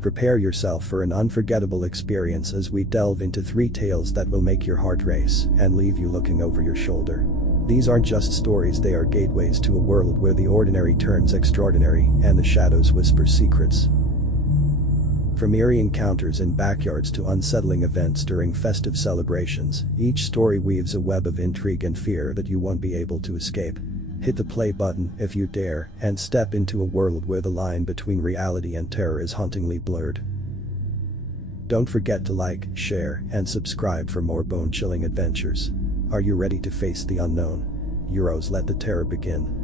Prepare yourself for an unforgettable experience as we delve into 3 tales that will make your heart race and leave you looking over your shoulder. These aren't just stories, they are gateways to a world where the ordinary turns extraordinary and the shadows whisper secrets. From eerie encounters in backyards to unsettling events during festive celebrations, each story weaves a web of intrigue and fear that you won't be able to escape. Hit the play button if you dare and step into a world where the line between reality and terror is hauntingly blurred. Don't forget to like, share, and subscribe for more bone-chilling adventures. Are you ready to face the unknown? Euros, let the terror begin.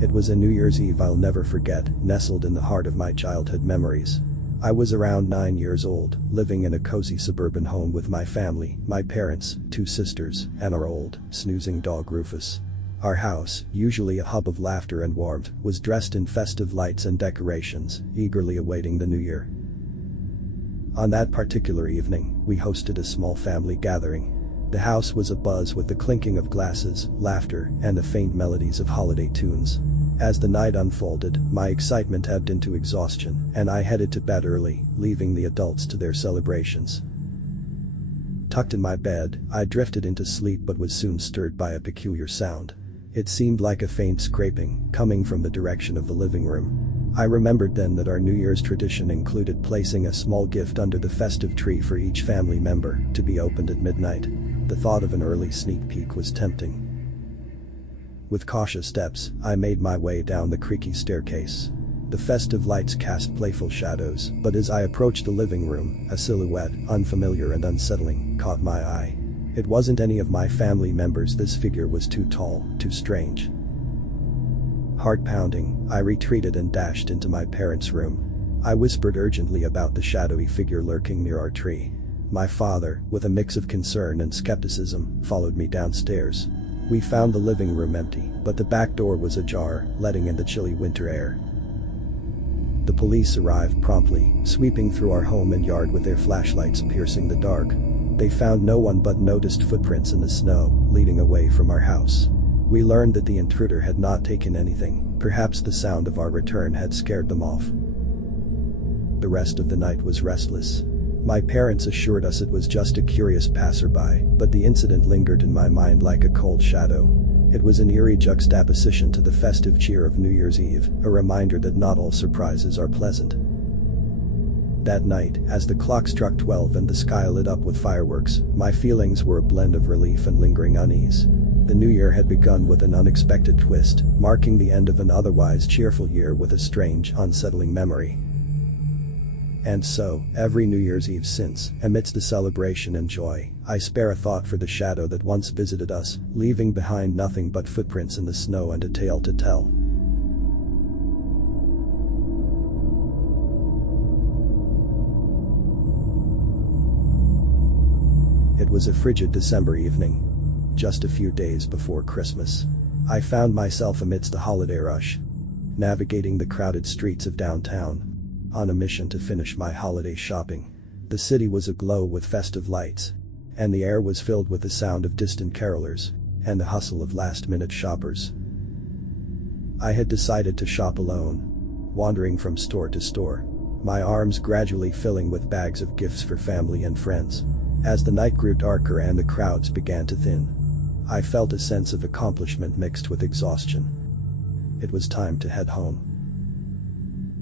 It was a New Year's Eve I'll never forget, nestled in the heart of my childhood memories. I was around 9 years old, living in a cozy suburban home with my family, my parents, 2 sisters, and our old, snoozing dog Rufus. Our house, usually a hub of laughter and warmth, was dressed in festive lights and decorations, eagerly awaiting the new year. On that particular evening, we hosted a small family gathering. The house was abuzz with the clinking of glasses, laughter, and the faint melodies of holiday tunes. As the night unfolded, my excitement ebbed into exhaustion, and I headed to bed early, leaving the adults to their celebrations. Tucked in my bed, I drifted into sleep but was soon stirred by a peculiar sound. It seemed like a faint scraping, coming from the direction of the living room. I remembered then that our New Year's tradition included placing a small gift under the festive tree for each family member, to be opened at midnight. The thought of an early sneak peek was tempting. With cautious steps, I made my way down the creaky staircase. The festive lights cast playful shadows, but as I approached the living room, a silhouette, unfamiliar and unsettling, caught my eye. It wasn't any of my family members. This figure was too tall, too strange. Heart pounding, I retreated and dashed into my parents' room. I whispered urgently about the shadowy figure lurking near our tree. My father, with a mix of concern and skepticism, followed me downstairs. We found the living room empty, but the back door was ajar, letting in the chilly winter air. The police arrived promptly, sweeping through our home and yard with their flashlights piercing the dark. They found no one but noticed footprints in the snow, leading away from our house. We learned that the intruder had not taken anything, perhaps the sound of our return had scared them off. The rest of the night was restless. My parents assured us it was just a curious passerby, but the incident lingered in my mind like a cold shadow. It was an eerie juxtaposition to the festive cheer of New Year's Eve, a reminder that not all surprises are pleasant. That night, as the clock struck 12 and the sky lit up with fireworks, my feelings were a blend of relief and lingering unease. The new year had begun with an unexpected twist, marking the end of an otherwise cheerful year with a strange, unsettling memory. And so, every New Year's Eve since, amidst the celebration and joy, I spare a thought for the shadow that once visited us, leaving behind nothing but footprints in the snow and a tale to tell. It was a frigid December evening. Just a few days before Christmas. I found myself amidst the holiday rush, navigating the crowded streets of downtown, on a mission to finish my holiday shopping. The city was aglow with festive lights, and the air was filled with the sound of distant carolers and the hustle of last-minute shoppers. I had decided to shop alone, wandering from store to store, my arms gradually filling with bags of gifts for family and friends. As the night grew darker and the crowds began to thin, I felt a sense of accomplishment mixed with exhaustion. It was time to head home.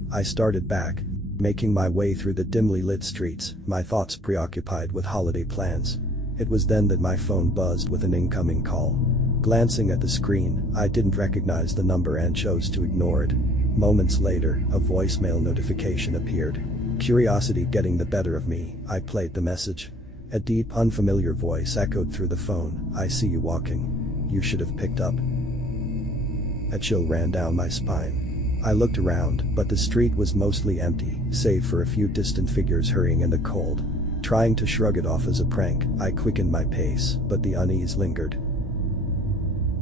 I started back, making my way through the dimly lit streets, my thoughts preoccupied with holiday plans. It was then that my phone buzzed with an incoming call. Glancing at the screen, I didn't recognize the number and chose to ignore it. Moments later, a voicemail notification appeared. Curiosity getting the better of me, I played the message. A deep, unfamiliar voice echoed through the phone. "I see you walking. You should have picked up." A chill ran down my spine. I looked around, but the street was mostly empty, save for a few distant figures hurrying in the cold. Trying to shrug it off as a prank, I quickened my pace, but the unease lingered.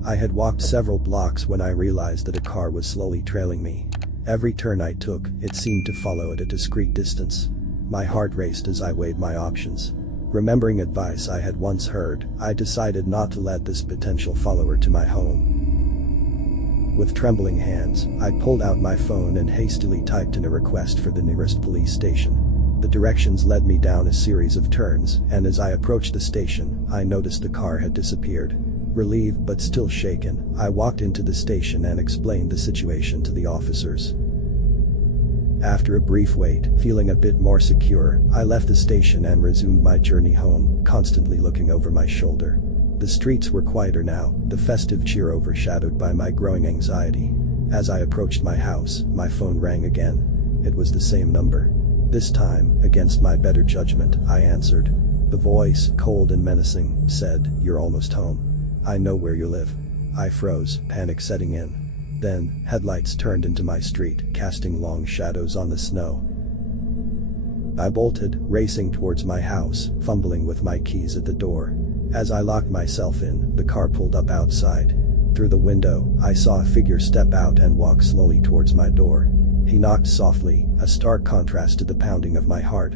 I had walked several blocks when I realized that a car was slowly trailing me. Every turn I took, it seemed to follow at a discreet distance. My heart raced as I weighed my options. Remembering advice I had once heard, I decided not to let this potential follower to my home. With trembling hands, I pulled out my phone and hastily typed in a request for the nearest police station. The directions led me down a series of turns, and as I approached the station, I noticed the car had disappeared. Relieved but still shaken, I walked into the station and explained the situation to the officers. After a brief wait, feeling a bit more secure, I left the station and resumed my journey home, constantly looking over my shoulder. The streets were quieter now, the festive cheer overshadowed by my growing anxiety. As I approached my house, my phone rang again. It was the same number. This time, against my better judgment, I answered. The voice, cold and menacing, said, "You're almost home. I know where you live." I froze, panic setting in. Then, headlights turned into my street, casting long shadows on the snow. I bolted, racing towards my house, fumbling with my keys at the door. As I locked myself in, the car pulled up outside. Through the window, I saw a figure step out and walk slowly towards my door. He knocked softly, a stark contrast to the pounding of my heart.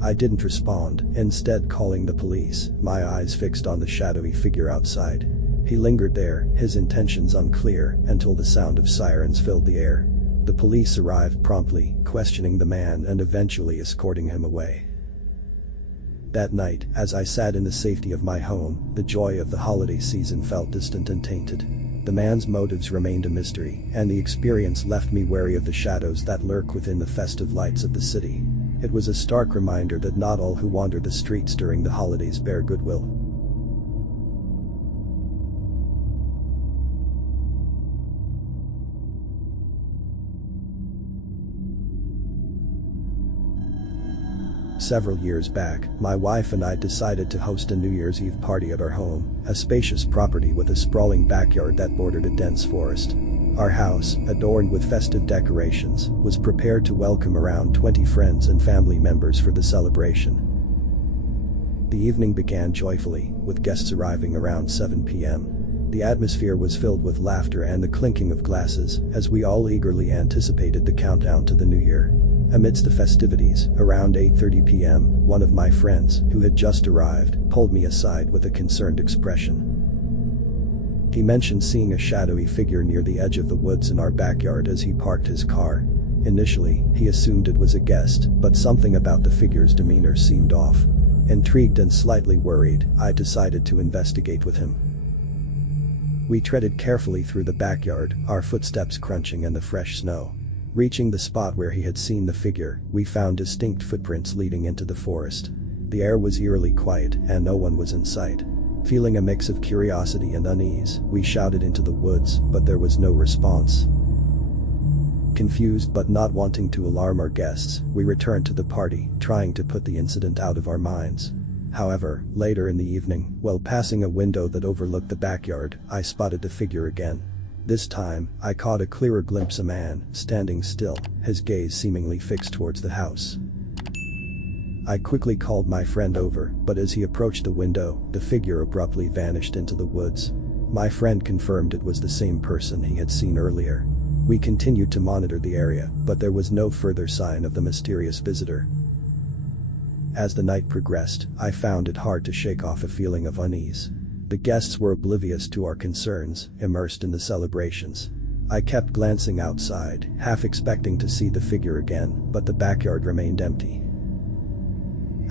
I didn't respond, instead calling the police, my eyes fixed on the shadowy figure outside. He lingered there, his intentions unclear, until the sound of sirens filled the air. The police arrived promptly, questioning the man and eventually escorting him away. That night, as I sat in the safety of my home, the joy of the holiday season felt distant and tainted. The man's motives remained a mystery, and the experience left me wary of the shadows that lurk within the festive lights of the city. It was a stark reminder that not all who wander the streets during the holidays bear goodwill. Several years back, my wife and I decided to host a New Year's Eve party at our home, a spacious property with a sprawling backyard that bordered a dense forest. Our house, adorned with festive decorations, was prepared to welcome around 20 friends and family members for the celebration. The evening began joyfully, with guests arriving around 7 p.m. The atmosphere was filled with laughter and the clinking of glasses, as we all eagerly anticipated the countdown to the new year. Amidst the festivities, around 8:30 p.m., one of my friends, who had just arrived, pulled me aside with a concerned expression. He mentioned seeing a shadowy figure near the edge of the woods in our backyard as he parked his car. Initially, he assumed it was a guest, but something about the figure's demeanor seemed off. Intrigued and slightly worried, I decided to investigate with him. We treaded carefully through the backyard, our footsteps crunching in the fresh snow. Reaching the spot where he had seen the figure, we found distinct footprints leading into the forest. The air was eerily quiet, and no one was in sight. Feeling a mix of curiosity and unease, we shouted into the woods, but there was no response. Confused but not wanting to alarm our guests, we returned to the party, trying to put the incident out of our minds. However, later in the evening, while passing a window that overlooked the backyard, I spotted the figure again. This time, I caught a clearer glimpse of a man, standing still, his gaze seemingly fixed towards the house. I quickly called my friend over, but as he approached the window, the figure abruptly vanished into the woods. My friend confirmed it was the same person he had seen earlier. We continued to monitor the area, but there was no further sign of the mysterious visitor. As the night progressed, I found it hard to shake off a feeling of unease. The guests were oblivious to our concerns, immersed in the celebrations. I kept glancing outside, half expecting to see the figure again, but the backyard remained empty.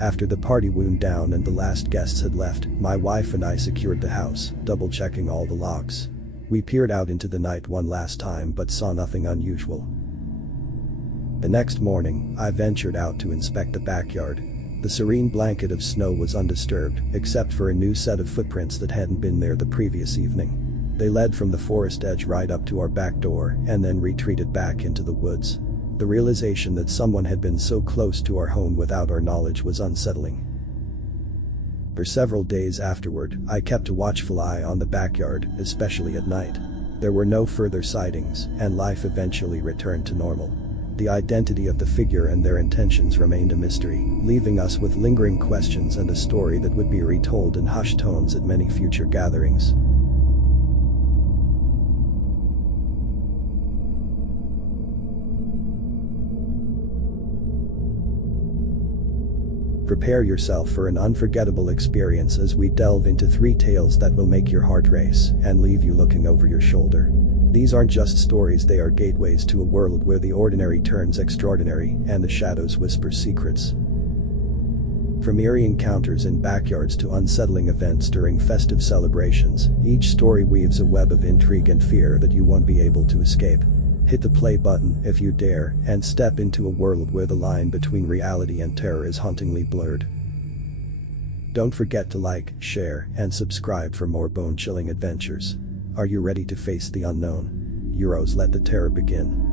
After the party wound down and the last guests had left, my wife and I secured the house, double-checking all the locks. We peered out into the night one last time but saw nothing unusual. The next morning, I ventured out to inspect the backyard. The serene blanket of snow was undisturbed, except for a new set of footprints that hadn't been there the previous evening. They led from the forest edge right up to our back door and then retreated back into the woods. The realization that someone had been so close to our home without our knowledge was unsettling. For several days afterward, I kept a watchful eye on the backyard, especially at night. There were no further sightings, and life eventually returned to normal. The identity of the figure and their intentions remained a mystery, leaving us with lingering questions and a story that would be retold in hushed tones at many future gatherings. Prepare yourself for an unforgettable experience as we delve into 3 tales that will make your heart race and leave you looking over your shoulder. These aren't just stories, they are gateways to a world where the ordinary turns extraordinary and the shadows whisper secrets. From eerie encounters in backyards to unsettling events during festive celebrations, each story weaves a web of intrigue and fear that you won't be able to escape. Hit the play button if you dare and step into a world where the line between reality and terror is hauntingly blurred. Don't forget to like, share, and subscribe for more bone-chilling adventures. Are you ready to face the unknown? Euros, let the terror begin.